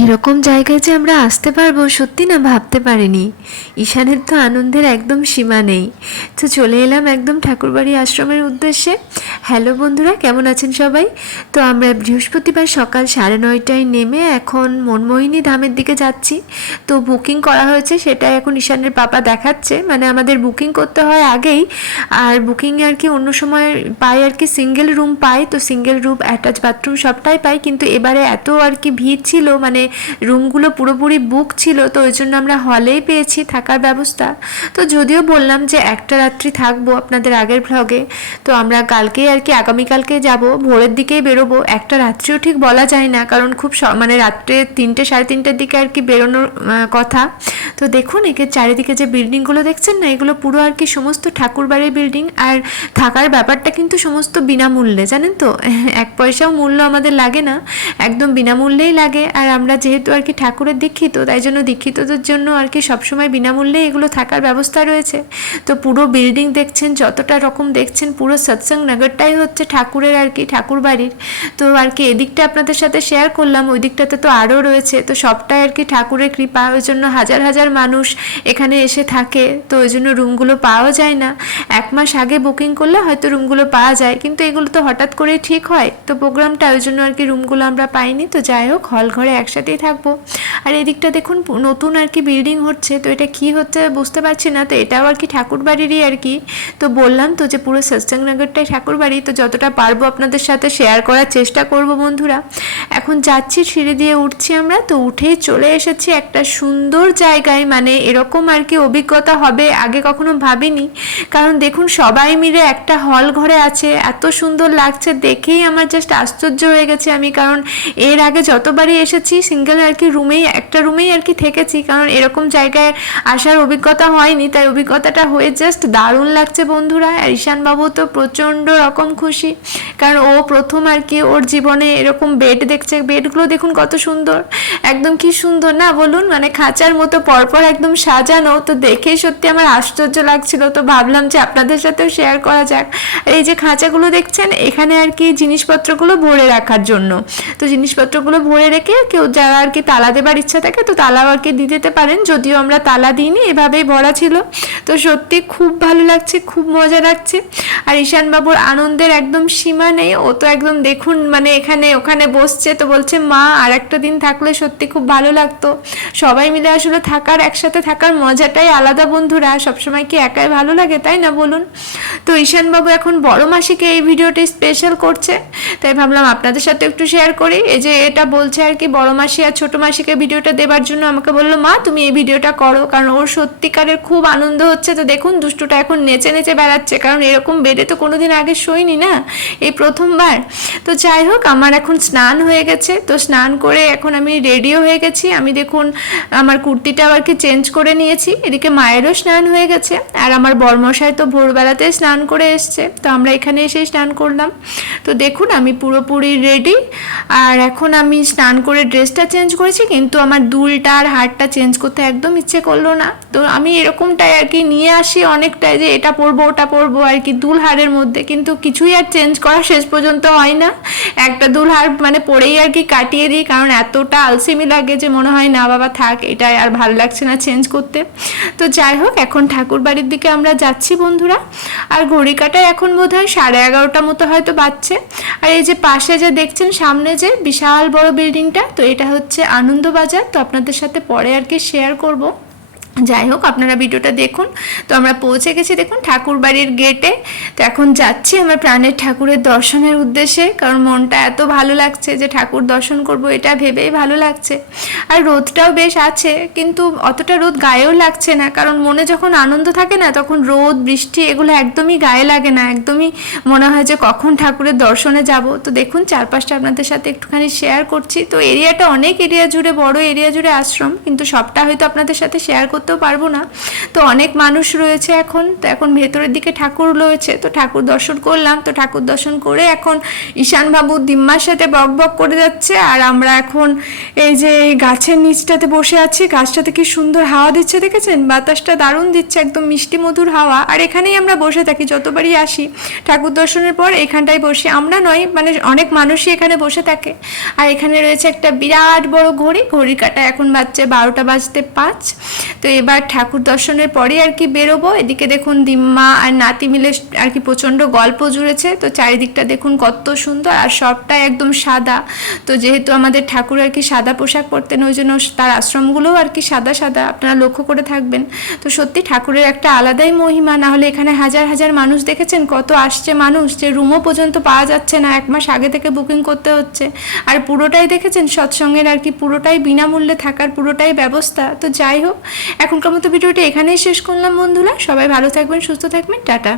এরকম জায়গায় যে আমরা আসতে পারব, সত্যি না ভাবতে পারিনি। ঈশানের তো আনন্দের একদম সীমা নেই। তো চলে এলাম একদম ঠাকুরবাড়ি আশ্রমের উদ্দেশ্যে। হ্যালো বন্ধুরা, কেমন আছেন সবাই? তো আমরা বৃহস্পতিবার সকাল সাড়ে নয়টায় নেমে এখন মনমোহিনী ধামের দিকে যাচ্ছি। তো বুকিং করা হয়েছে সেটা এখন ঈশানের পাপা দেখাচ্ছে। মানে আমাদের বুকিং করতে হয় আগেই। আর বুকিং আর কি অন্য সময় পাই আর কি সিঙ্গেল রুম পাই। তো সিঙ্গেল রুম, অ্যাটাচ বাথরুম সবটাই পাই। কিন্তু এবারে এত আর কি ভিড় ছিল মানে রুমগুলো পুরোপুরি বুক ছিল, তো ওই জন্য আমরা হলেই পেয়েছি থাকার ব্যবস্থা। তো যদিও বললাম যে একটা রাত্রি থাকব আপনাদের আগের ভ্লগে তো আমরা কালকেই আর কি আগামীকালকে যাব, ভোরের দিকেই বেরোবো। একটা রাত্রিও ঠিক বলা যায় না, কারণ খুব মানে রাত্রে তিনটে, সাড়ে তিনটের দিকে আর কি বেরোনোর কথা। তো দেখুন, একে চারিদিকে যে বিল্ডিংগুলো দেখছেন না, এগুলো পুরো আর কি সমস্ত ঠাকুরবাড়ির বিল্ডিং আর থাকার ব্যাপারটা কিন্তু সমস্ত বিনামূল্যে, জানেন তো? এক পয়সাও মূল্য আমাদের লাগে না, একদম বিনামূল্যেই লাগে, আর আমরা যেহেতু আর কি ঠাকুরের দীক্ষিত, তাই জন্য দীক্ষিতদের জন্য আর কি সবসময় বিনামূল্যে এগুলো থাকার ব্যবস্থা রয়েছে। তো পুরো বিল্ডিং দেখছেন, যতটা রকম দেখছেন, পুরো সৎসং নগরটাই হচ্ছে ঠাকুরের আর কি ঠাকুর বাড়ির। তো আর কি এদিকটা আপনাদের সাথে শেয়ার করলাম ওই দিকটাতে তো আরও রয়েছে। তো সবটাই আর কি ঠাকুরের কৃপা, ওই জন্য হাজার হাজার মানুষ এখানে এসে থাকে। তো ওই জন্য রুমগুলো পাওয়া যায় না। এক মাস আগে বুকিং করলে হয়তো রুমগুলো পাওয়া যায়, কিন্তু এগুলো তো হঠাৎ করেই ঠিক হয়। তো প্রোগ্রামটা ওই জন্য আর কি রুমগুলো আমরা পাইনি। তো যাই হোক হল ঘরে একসাথেই থাকব। আর এদিকটা দেখুন নতুন আর কি বিল্ডিং হচ্ছে, তো এটা কি হচ্ছে বুঝতে পারছি না, তো এটাও আর কি ঠাকুর বাড়িরই আর কি। তো বললাম তো যে পুরো সৎসংনগরটাই ঠাকুর বাড়ি তো যতটা পারব আপনাদের সাথে শেয়ার করার চেষ্টা করব বন্ধুরা। এখন যাচ্ছি, সিঁড়ি দিয়ে উঠছি আমরা, তো উঠেই চলে এসেছি একটা সুন্দর জায়গায় মানে এরকম আর কি অভিজ্ঞতা হবে আগে কখনো ভাবিনি। কারণ দেখুন, সবাই মিলে একটা হল ঘরে আছে, এত সুন্দর লাগছে, দেখেই আমার জাস্ট আশ্চর্য হয়ে গেছে আমি, কারণ এর আগে যতবারই এসেছি সিঙ্গেল আর কি রুমেই একটা রুমেই আর কি থেকেছি। কারণ এরকম জায়গায় আসার অভিজ্ঞতা হয়নি, তাই অভিজ্ঞতাটা হয়ে জাস্ট দারুণ লাগছে বন্ধুরা। আর ঈশানবাবু তো প্রচণ্ড রকম খুশি। কারণ ও প্রথম আর কি ওর জীবনে এরকম বেড দেখছে। বেডগুলো দেখুন কত সুন্দর। একদম কি সুন্দর না বলুন? মানে খাঁচার মতো পরপর একদম সাজানো। তো দেখেই সত্যি আমার আশ্চর্য লাগছিল। তো ভাবলাম যে আপনাদের সাথেও শেয়ার করা যাক। এই যে খাঁচাগুলো দেখছেন, এখানে আর কি জিনিসপত্রগুলো ভরে রাখার জন্য। তো জিনিসপত্রগুলো ভরে রেখে কেউ যারা আর কি তালা দেবার ইচ্ছা থাকে, তো তালাও আর কি দিয়ে দিতে পারেন। যদিও আমরা তালা দিইনি, এভাবেই ভরা ছিল। তো সত্যি খুব ভালো লাগছে, খুব মজা লাগছে। আর ঈশানবাবুর আনন্দের একদম সীমা নেই। ও তো একদম দেখুন মানে এখানে, ওখানে বসছে, তো বলছে, মা আর একটা দিন থাকলে সত্যি খুব ভালো লাগতো। সবাই মিলে আসলে থাকার, একসাথে থাকার মজাটাই আলাদা, বন্ধুরা। সবসময় কি একাই ভালো লাগে, তাই না বলুন? তো ঈশানবাবু এখন বড় মাসিকে এই ভিডিওটি স্পেশাল করছে। তাই ভাবলাম আপনাদের সাথে একটু শেয়ার করি। এই যে এটা বলছে আর কি, বড় মাসি আর ছোট মাসিকে ভিডিওটা দেবার জন্য আমাকে বলল, মা, তুমি এই ভিডিওটা করো, কারণ ওর সত্যিকারের খুব আনন্দ হচ্ছে। তো দেখুন, দুষ্টুটা এখন নেচে নেচে বেড়াচ্ছে, কারণ এরকম বেডে তো কোনোদিন আগে শোয়নি না? এই প্রথমবার তো যাই হোক, আমার এখন স্নান হয়ে গেছে। তো স্নান করে এখন আমি রেডিও হয়ে গেছি। আমি দেখুন, আমার কুর্তিটাও আর কি চেঞ্জ করে নিয়েছি। এদিকে মায়েরও স্নান হয়ে গেছে। আর আমার বর্মশাই তো ভোরবেলাতে স্নান করে এসছে। তো আমরা এখানে এসেই স্নান করলাম। তো দেখুন, আমি পুরোপুরি রেডি। আর এখন আমি স্নান করে ড্রেসটা চেঞ্জ করেছি, কিন্তু আমার দুলটা আর হারটা চেঞ্জ করতে একদম ইচ্ছে করল না। তো আমি এরকমটাই আর কি নিয়ে আসি অনেকটাই যে এটা পরবো, ওটা পরবো আর কি দুল হারের মধ্যে। কিন্তু কিছুই আর চেঞ্জ করা শেষ পর্যন্ত হয় না। একটা দুল হার মানে পরেই আর কি কাটিয়ে দিই, কারণ এতটা আলসেমি লাগে যে মনে হয়, না বাবা, থাক, এটাই আর ভালো লাগছে না চেঞ্জ করতে। তো যাই হোক, এখন ঠাকুর বাড়ির দিকে আমরা যাচ্ছি বন্ধুরা। আর ঘড়ি কাটায় এখন বোধ হয় সাড়ে এগারোটা মতো হয়তো বাজছে। আর এই যে পাশে যে দেখছেন, সামনে যে বিশাল বড় বিল্ডিংটা, তো এটা হচ্ছে আনন্দবাজার তো আপনাদের সাথে পরে আর কি শেয়ার করব। যাই হোক, আপনারা ভিডিওটা দেখুন। তো আমরা পৌঁছে গেছি, দেখুন ঠাকুর বাড়ির গেটে তো এখন যাচ্ছি আমার প্রাণের ঠাকুরের দর্শনের উদ্দেশ্যে, কারণ মনটা এত ভালো লাগছে যে ঠাকুর দর্শন করব, এটা ভেবেই ভালো লাগছে। আর রোদটাও বেশ আছে, কিন্তু অতটা রোদ গায়েও লাগছে না, কারণ মনে যখন আনন্দ থাকে না, তখন রোদ, বৃষ্টি এগুলো একদমই গায়ে লাগে না, একদমই মনে হয় যে কখন ঠাকুরের দর্শনে যাব। তো দেখুন, চারপাশটা আপনাদের সাথে একটুখানি শেয়ার করছি। তো এরিয়াটা অনেক এরিয়া জুড়ে, বড় এরিয়া জুড়ে আশ্রম, কিন্তু সবটা হয়তো আপনাদের সাথে শেয়ার করতে করতেও পারব না। তো অনেক মানুষ রয়েছে এখন। তো এখন ভেতরের দিকে ঠাকুর রয়েছে। তো ঠাকুর দর্শন করলাম। তো ঠাকুর দর্শন করে এখন ঈশান বাবু দিম্মার সাথে বক বক করে যাচ্ছে। আর আমরা এখন এই যে গাছের নিচটাতে বসে আছি। গাছটাতে কি সুন্দর হাওয়া দিচ্ছে দেখেছেন? বাতাসটা দারুণ দিচ্ছে। একদম মিষ্টি মধুর হাওয়া। আর এখানেই আমরা বসে থাকি, যতবারই আসি। ঠাকুর দর্শনের পর এখানটায় বসে। আমরা নয় মানে অনেক মানুষই এখানে বসে থাকে। আর এখানে রয়েছে একটা বিরাট বড় ঘড়ি। ঘড়ির কাটা এখন বাজছে বারোটা বাজতে পাঁচ। তো এবার ঠাকুর দর্শনের পরেই আর কি বেরোবো। এদিকে দেখুন দিম্মা আর নাতি মিলে আর কি প্রচণ্ড গল্প জুড়েছে। তো চারিদিকটা দেখুন কত সুন্দর আর সবটাই একদম সাদা। তো যেহেতু আমাদের ঠাকুর আর কি সাদা পোশাক পরতেন, ওই জন্য তার আশ্রমগুলোও আর কি সাদা সাদা। আপনারা লক্ষ্য করে থাকবেন। তো সত্যি ঠাকুরের একটা আলাদাই মহিমা। না হলে এখানে হাজার হাজার মানুষ দেখেছেন, কত আসছে মানুষ যে রুমও পর্যন্ত পাওয়া যাচ্ছে না। এক মাস আগে থেকে বুকিং করতে হচ্ছে। আর পুরোটাই দেখেছেন? সৎসঙ্গের আর কি পুরোটাই বিনামূল্যে থাকার পুরোটাই ব্যবস্থা। তো যাই হোক এখনকার মতো ভিডিওটা এখানেই শেষ করলাম বন্ধুরা। সবাই ভালো থাকবেন সুস্থ থাকবেন টাটা।